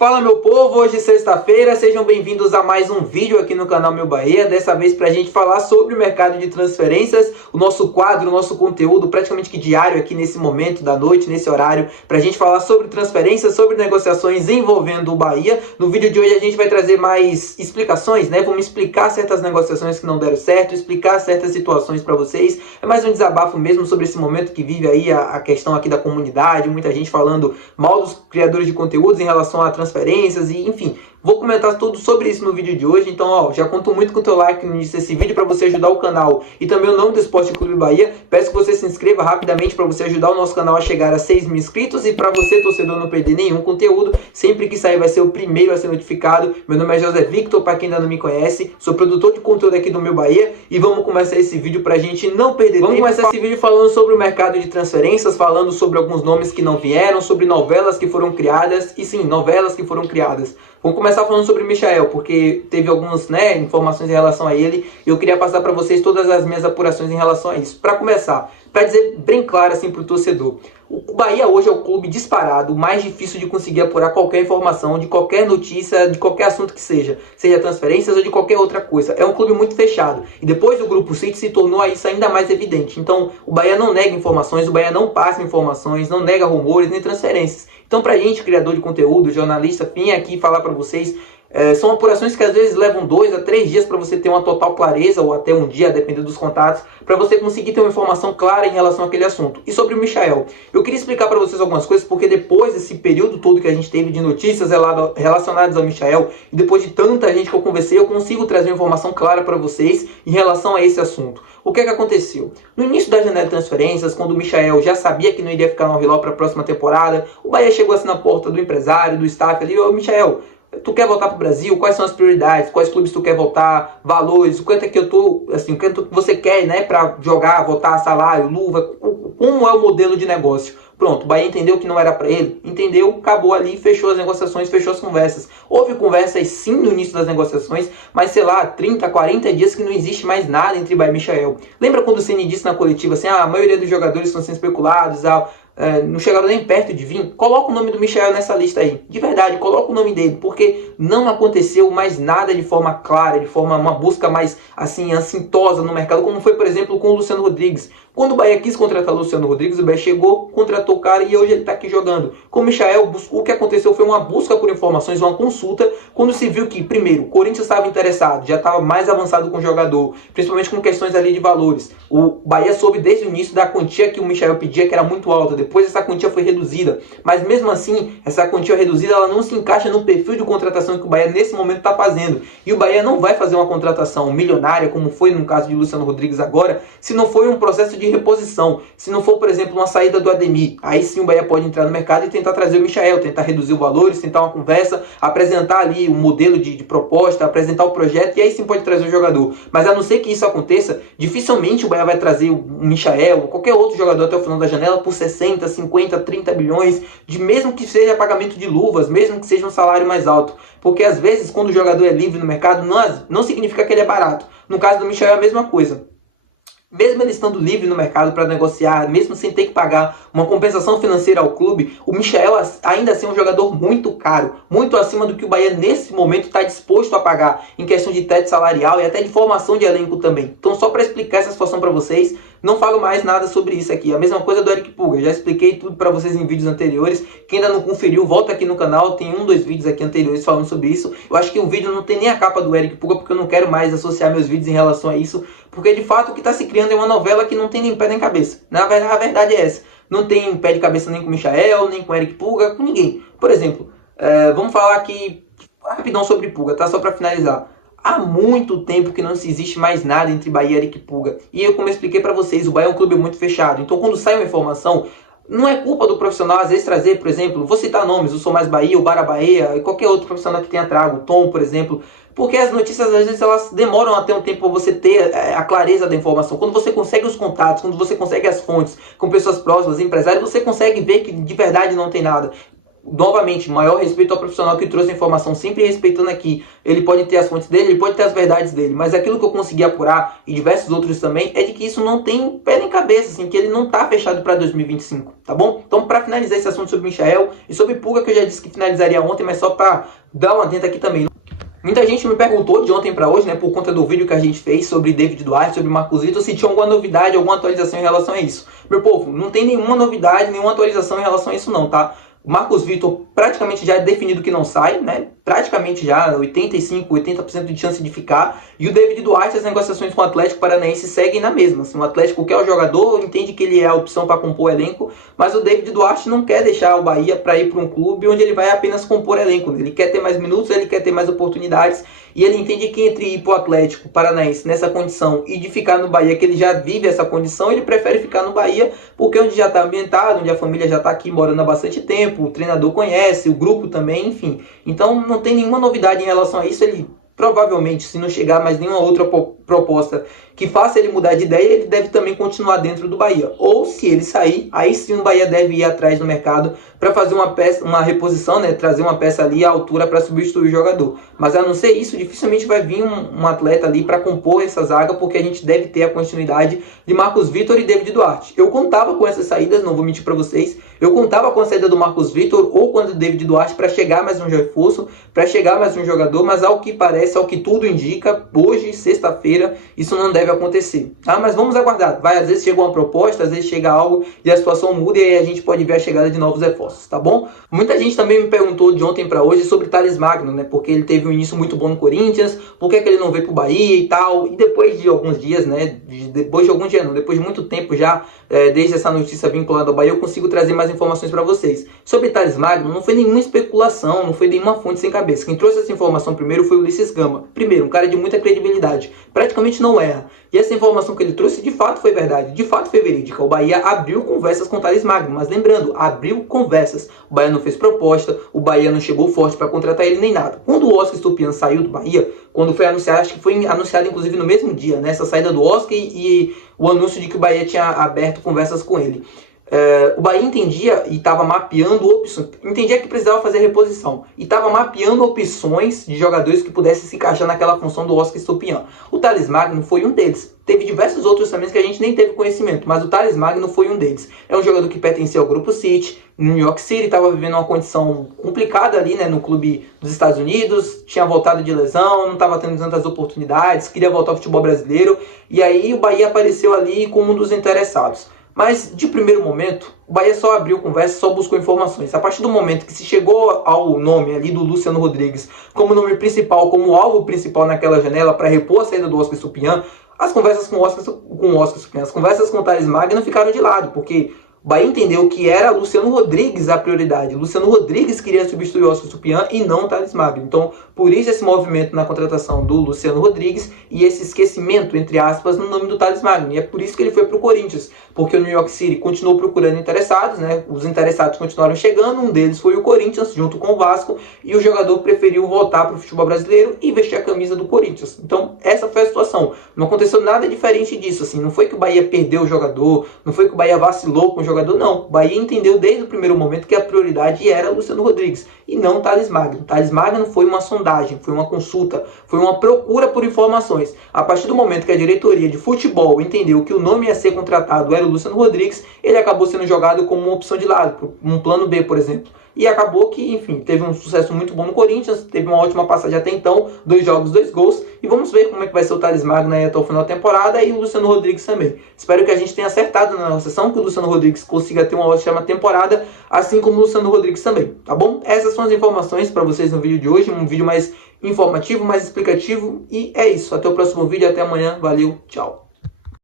Fala meu povo, hoje é sexta-feira, sejam bem-vindos a mais um vídeo aqui no canal Meu Bahia, dessa vez para a gente falar sobre o mercado de transferências, o nosso quadro, o nosso conteúdo praticamente que diário aqui nesse momento da noite, nesse horário, para a gente falar sobre transferências, sobre negociações envolvendo o Bahia. No vídeo de hoje a gente vai trazer mais explicações, né? Vamos explicar certas negociações que não deram certo, explicar certas situações para vocês, é mais um desabafo mesmo sobre esse momento que vive aí a questão aqui da comunidade, muita gente falando mal dos criadores de conteúdos em relação a transferências e enfim, vou comentar tudo sobre isso no vídeo de hoje. Então ó, já conto muito com o teu like no início desse vídeo para você ajudar o canal e também o nome do Esporte Clube Bahia. Peço que você se inscreva rapidamente para você ajudar o nosso canal a chegar a 6 mil inscritos e para você, torcedor, não perder nenhum conteúdo. Sempre que sair vai ser o primeiro a ser notificado. Meu nome é José Victor, para quem ainda não me conhece, sou produtor de conteúdo aqui do Meu Bahia e vamos começar esse vídeo para a gente não perder tempo. Vamos começar esse vídeo falando sobre o mercado de transferências, falando sobre alguns nomes que não vieram, sobre novelas que foram criadas, e sim, novelas que foram criadas. Vamos começar falando sobre o Michael, porque teve algumas informações em relação a ele, e eu queria passar para vocês todas as minhas apurações em relação a isso. Para começar, para dizer bem claro assim para o torcedor, o Bahia hoje é o clube disparado, mais difícil de conseguir apurar qualquer informação, de qualquer notícia, de qualquer assunto que seja transferências ou de qualquer outra coisa. É um clube muito fechado. E depois do Grupo City se tornou isso ainda mais evidente. Então, o Bahia não nega informações, o Bahia não passa informações, não nega rumores nem transferências. Então, pra gente, criador de conteúdo, jornalista, vim aqui falar para vocês. São apurações que às vezes levam 2 a 3 dias para você ter uma total clareza, ou até um dia, dependendo dos contatos, para você conseguir ter uma informação clara em relação àquele assunto. E sobre o Michael, eu queria explicar para vocês algumas coisas, porque depois desse período todo que a gente teve de notícias relacionadas ao Michael, e depois de tanta gente que eu conversei, eu consigo trazer uma informação clara para vocês em relação a esse assunto. O que é que aconteceu? No início da janela de transferências, quando o Michael já sabia que não iria ficar no Al-Hilal para a próxima temporada, o Bahia chegou assim na porta do empresário, do staff ali: ô Michael, tu quer voltar para o Brasil? Quais são as prioridades? Quais clubes tu quer voltar? Valores? O quanto é que eu tô, assim, o quanto você quer, né, para jogar, voltar, salário, luva? Como é o modelo de negócio? Pronto, o Bahia entendeu que não era para ele, entendeu, acabou ali, fechou as negociações, fechou as conversas. Houve conversas sim no início das negociações, mas sei lá, 30, 40 dias que não existe mais nada entre Bahia e Michael. Lembra quando o Ceni disse na coletiva assim: a maioria dos jogadores estão sendo especulados, não chegaram nem perto de vir? Coloca o nome do Michael nessa lista aí, de verdade, coloca o nome dele, porque não aconteceu mais nada de forma clara, de forma, uma busca mais assim, assintosa no mercado, como foi, por exemplo, com o Luciano Rodrigues. Quando o Bahia quis contratar o Luciano Rodrigues, o Bahia chegou, contratou o cara e hoje ele está aqui jogando. Com o Michael, o que aconteceu foi uma busca por informações, uma consulta, quando se viu que, primeiro, o Corinthians estava interessado, já estava mais avançado com o jogador, principalmente com questões ali de valores. O Bahia soube desde o início da quantia que o Michael pedia, que era muito alta, depois essa quantia foi reduzida, mas mesmo assim, essa quantia reduzida, ela não se encaixa no perfil de contratação que o Bahia nesse momento está fazendo. E o Bahia não vai fazer uma contratação milionária, como foi no caso de Luciano Rodrigues agora, se não for um processo de reposição. Se não for, por exemplo, uma saída do Ademir, aí sim o Bahia pode entrar no mercado e tentar trazer o Michael, tentar reduzir os valores, tentar uma conversa, apresentar ali um modelo de proposta, apresentar o projeto, e aí sim pode trazer o jogador. Mas a não ser que isso aconteça, dificilmente o Bahia vai trazer o Michael ou qualquer outro jogador até o final da janela por 60, 50, 30 bilhões, mesmo que seja pagamento de luvas, mesmo que seja um salário mais alto. Porque às vezes, quando o jogador é livre no mercado, não significa que ele é barato. No caso do Michael é a mesma coisa. Mesmo ele estando livre no mercado para negociar, mesmo sem ter que pagar uma compensação financeira ao clube, o Michael ainda assim é um jogador muito caro, muito acima do que o Bahia nesse momento está disposto a pagar em questão de teto salarial e até de formação de elenco também. Então, só para explicar essa situação para vocês, não falo mais nada sobre isso aqui. A mesma coisa do Eric Puga, já expliquei tudo para vocês em vídeos anteriores. Quem ainda não conferiu, volta aqui no canal, tem 2 vídeos aqui anteriores falando sobre isso. Eu acho que o vídeo não tem nem a capa do Eric Puga, porque eu não quero mais associar meus vídeos em relação a isso, porque de fato o que está se criando é uma novela que não tem nem pé nem cabeça. Na verdade, a verdade é essa. Não tem pé de cabeça nem com o Michael, nem com o Eric Puga, com ninguém. Por exemplo, vamos falar aqui rapidão sobre Puga, tá? Só para finalizar. Há muito tempo que não se existe mais nada entre Bahia e Eric Puga. E eu, como eu expliquei para vocês, o Bahia é um clube muito fechado. Então, quando sai uma informação, não é culpa do profissional, às vezes, trazer, por exemplo, vou citar nomes, o Sou Mais Bahia, o Bara Bahia, e qualquer outro profissional que tenha trago, o Tom, por exemplo, porque as notícias, às vezes, elas demoram até um tempo para você ter a clareza da informação. Quando você consegue os contatos, quando você consegue as fontes com pessoas próximas, empresários, você consegue ver que de verdade não tem nada. novamente, maior respeito ao profissional que trouxe a informação, sempre respeitando aqui. Ele pode ter as fontes dele, ele pode ter as verdades dele, mas aquilo que eu consegui apurar, e diversos outros também, é de que isso não tem pé nem cabeça, assim, que ele não tá fechado para 2025, tá bom? Então, para finalizar esse assunto sobre o Michael e sobre Pulga, que eu já disse que finalizaria ontem, mas só para dar uma atenta aqui também. Muita gente me perguntou de ontem para hoje, né, por conta do vídeo que a gente fez sobre David Duarte, sobre Marcos Vitor, se tinha alguma novidade, alguma atualização em relação a isso. Meu povo, não tem nenhuma novidade, nenhuma atualização em relação a isso não, tá? O Marcos Vitor praticamente já é definido que não sai, né? Praticamente já, 85, 80% de chance de ficar. E o David Duarte, as negociações com o Atlético Paranaense seguem na mesma. Assim, o Atlético quer o jogador, entende que ele é a opção para compor elenco, mas o David Duarte não quer deixar o Bahia para ir para um clube onde ele vai apenas compor elenco. Ele quer ter mais minutos, ele quer ter mais oportunidades, e ele entende que entre ir para o Atlético Paranaense nessa condição e de ficar no Bahia, que ele já vive essa condição, ele prefere ficar no Bahia, porque onde já está ambientado, onde a família já está aqui morando há bastante tempo, o treinador conhece, o grupo também, enfim. Então não tem nenhuma novidade em relação a isso. Ele provavelmente, se não chegar mais nenhuma outra proposta que faça ele mudar de ideia, ele deve também continuar dentro do Bahia. Ou se ele sair, aí sim o Bahia deve ir atrás do mercado para fazer uma peça, uma reposição, né? Trazer uma peça ali à altura para substituir o jogador. Mas a não ser isso, dificilmente vai vir um atleta ali para compor essa zaga, porque a gente deve ter a continuidade de Marcos Vitor e David Duarte. Eu contava com essas saídas, não vou mentir para vocês. Eu contava com a saída do Marcos Vitor ou com a do David Duarte para chegar mais um reforço, para chegar mais um jogador, mas ao que parece, ao que tudo indica, hoje, sexta-feira, isso não deve acontecer. Ah, mas vamos aguardar. Às vezes chega uma proposta, às vezes chega algo e a situação muda e aí a gente pode ver a chegada de novos reforços, tá bom? Muita gente também me perguntou de ontem para hoje sobre Thales Magno, né? Porque ele teve um início muito bom no Corinthians, por que ele não veio pro Bahia e tal. E depois de alguns dias, né? Depois de muito tempo já, desde essa notícia vinculada ao Bahia, eu consigo trazer mais informações para vocês. Sobre Thales Magno, não foi nenhuma especulação, não foi nenhuma fonte sem cabeça. Quem trouxe essa informação primeiro foi o Ulisses Gama. Primeiro, um cara de muita credibilidade, praticamente não erra. E essa informação que ele trouxe de fato foi verdade, de fato foi verídica. O Bahia abriu conversas com o Thales Magno, mas lembrando, abriu conversas. O Bahia não fez proposta, o Bahia não chegou forte para contratar ele nem nada. Quando o Oscar Estupian saiu do Bahia, quando foi anunciado, acho que foi anunciado inclusive no mesmo dia, né, essa saída do Oscar e o anúncio de que o Bahia tinha aberto conversas com ele. O Bahia entendia e estava mapeando opções, entendia que precisava fazer reposição e estava mapeando opções de jogadores que pudessem se encaixar naquela função do Oscar Estupian. O Thales Magno foi um deles. Teve diversos outros também que a gente nem teve conhecimento, mas o Thales Magno foi um deles. É um jogador que pertencia ao Grupo City, no New York City, estava vivendo uma condição complicada ali, né, no clube dos Estados Unidos, tinha voltado de lesão, não estava tendo tantas oportunidades, queria voltar ao futebol brasileiro, e aí o Bahia apareceu ali como um dos interessados. Mas, de primeiro momento, o Bahia só abriu conversa, só buscou informações. A partir do momento que se chegou ao nome ali do Luciano Rodrigues como nome principal, como alvo principal naquela janela para repor a saída do Oscar Estupian, as conversas com o Oscar Estupian, as conversas com o Thales Magno ficaram de lado, porque o Bahia entendeu que era Luciano Rodrigues a prioridade. Luciano Rodrigues queria substituir o Oscar Estupian e não o Thales Magno. Então, por isso esse movimento na contratação do Luciano Rodrigues e esse esquecimento, entre aspas, no nome do Thales Magno. E é por isso que ele foi para o Corinthians, porque o New York City continuou procurando interessados, né? Os interessados continuaram chegando, um deles foi o Corinthians, junto com o Vasco, e o jogador preferiu voltar para o futebol brasileiro e vestir a camisa do Corinthians. Então, essa foi a situação. Não aconteceu nada diferente disso, assim. Não foi que o Bahia perdeu o jogador, não foi que o Bahia vacilou com o jogador, não. O Bahia entendeu desde o primeiro momento que a prioridade era Luciano Rodrigues e não o Thales Magno. Thales Magno foi uma sondagem, foi uma consulta, foi uma procura por informações. A partir do momento que a diretoria de futebol entendeu que o nome a ser contratado era o Luciano Rodrigues, ele acabou sendo jogado como uma opção de lado, um plano B, por exemplo. E acabou que, enfim, teve um sucesso muito bom no Corinthians, teve uma ótima passagem até então, 2 jogos, 2 gols, e vamos ver como é que vai ser o Thales Magno aí até o final da temporada e o Luciano Rodrigues também. Espero que a gente tenha acertado na negociação, que o Luciano Rodrigues consiga ter uma ótima temporada, assim como o Luciano Rodrigues também, tá bom? Essas são as informações para vocês no vídeo de hoje, um vídeo mais informativo, mais explicativo, e é isso. Até o próximo vídeo, até amanhã, valeu, tchau!